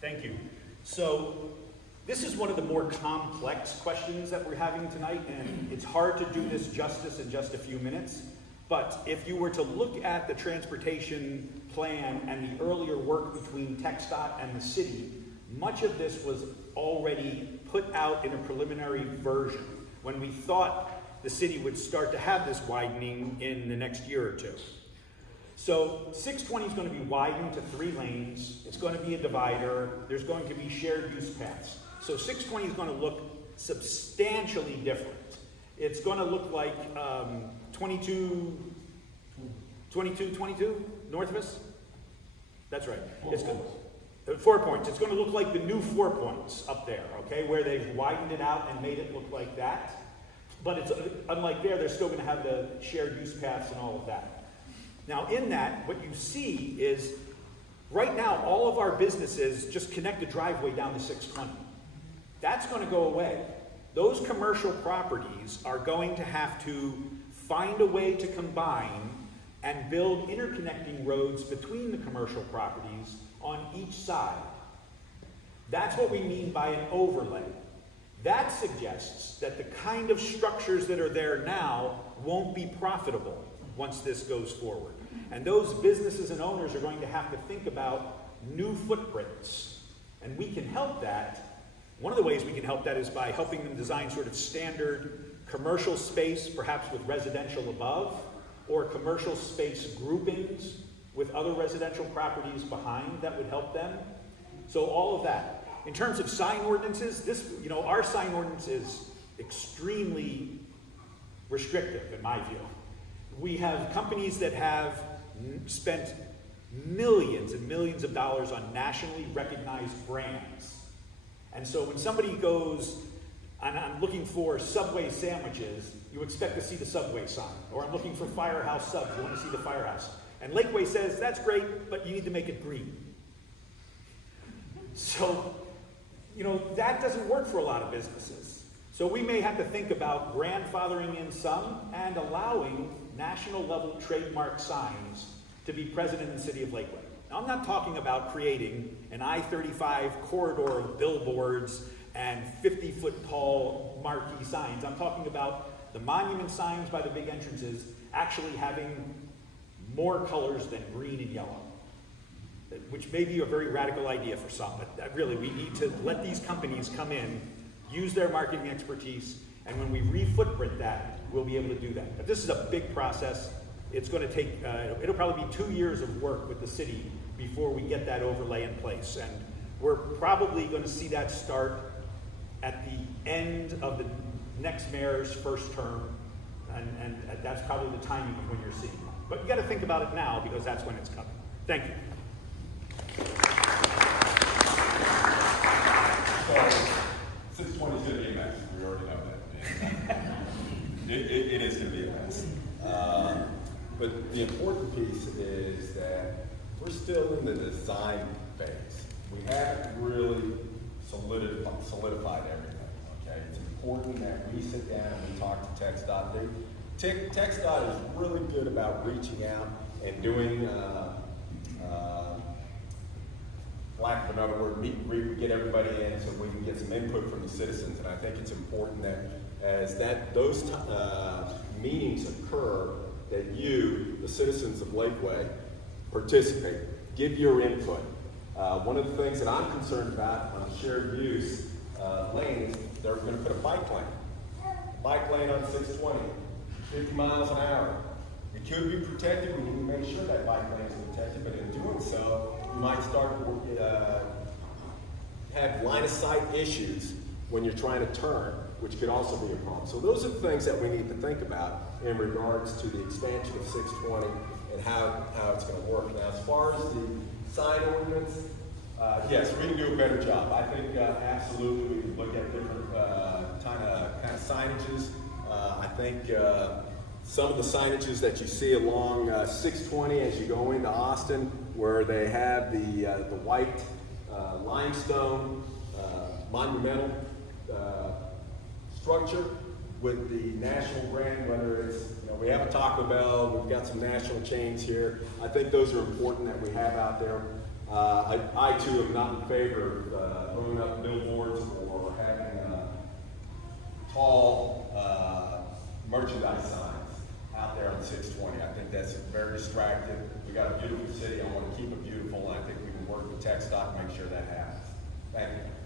Thank you. So this is one of the more complex questions that we're having tonight, and it's hard to do this justice in just a few minutes. But if you were to look at the transportation plan and the earlier work between TxDOT and the city, much of this was already put out in a preliminary version when we thought the city would start to have this widening in the next year or two. So 620 is going to be widened to 3 lanes. It's going to be a divider. There's going to be shared use paths. So 620 is going to look substantially different. It's going to look like 22 north of us? That's right. It's going to, 4 points. It's going to look like the new 4 points up there, okay, where they've widened it out and made it look like that. But it's unlike there, they're still going to have the shared use paths and all of that. Now in that, what you see is, right now, all of our businesses just connect a driveway down to 620. That's going to go away. Those commercial properties are going to have to find a way to combine and build interconnecting roads between the commercial properties on each side. That's what we mean by an overlay. That suggests that the kind of structures that are there now won't be profitable once this goes forward. And those businesses and owners are going to have to think about new footprints. And we can help that. One of the ways we can help that is by helping them design sort of standard commercial space, perhaps with residential above, or commercial space groupings with other residential properties behind that would help them. So all of that. In terms of sign ordinances, our sign ordinance is extremely restrictive in my view. We have companies that have spent millions and millions of dollars on nationally recognized brands. And so when somebody goes, and I'm looking for Subway sandwiches, you expect to see the Subway sign. Or I'm looking for Firehouse subs, you want to see the Firehouse. And Lakeway says, that's great, but you need to make it green. So, that doesn't work for a lot of businesses. So we may have to think about grandfathering in some and allowing national level trademark signs to be present in the city of Lakeway. Now I'm not talking about creating an I-35 corridor of billboards and 50-foot tall marquee signs. I'm talking about the monument signs by the big entrances actually having more colors than green and yellow, which may be a very radical idea for some, but really we need to let these companies come in, use their marketing expertise, and when we re-footprint that, we'll be able to do that. But this is a big process. It's going to take, it'll probably be 2 years of work with the city before we get that overlay in place. And we're probably going to see that start at the end of the next mayor's first term, and that's probably the timing of when you're seeing it. But you got to think about it now because that's when it's coming. Thank you. So, 620 is going to be a mess. We already know that. It is going to be a mess. But the important piece is that we're still in the design phase. We haven't really solidified everything. Okay, it's important that we sit down and we talk to TxDOT. TxDOT is really good about reaching out and doing. Lack of another word, meet and greet, we get everybody in so we can get some input from the citizens. And I think it's important that as those meetings occur, that you, the citizens of Lakeway, participate, give your input. One of the things that I'm concerned about on shared use lanes, they're going to put a bike lane on 620, 50 miles an hour. It could be protected. We need to make sure that bike lane is protected, but in doing so, you might start to have line of sight issues when you're trying to turn, which could also be a problem. So those are the things that we need to think about in regards to the expansion of 620 and how it's going to work. Now, as far as the sign ordinance, yes, we can do a better job. I think absolutely we can look at different kind of signages. I think some of the signages that you see along 620 as you go into Austin, where they have the white limestone monumental structure with the national brand, whether it's, we have a Taco Bell, we've got some national chains here. I think those are important that we have out there. I too am not in favor of throwing up billboards or having tall merchandise signs out there on 620. I think that's very distracting. We got a beautiful city. I want to keep it beautiful, and I think we can work with TxDOT to make sure that happens. Thank you.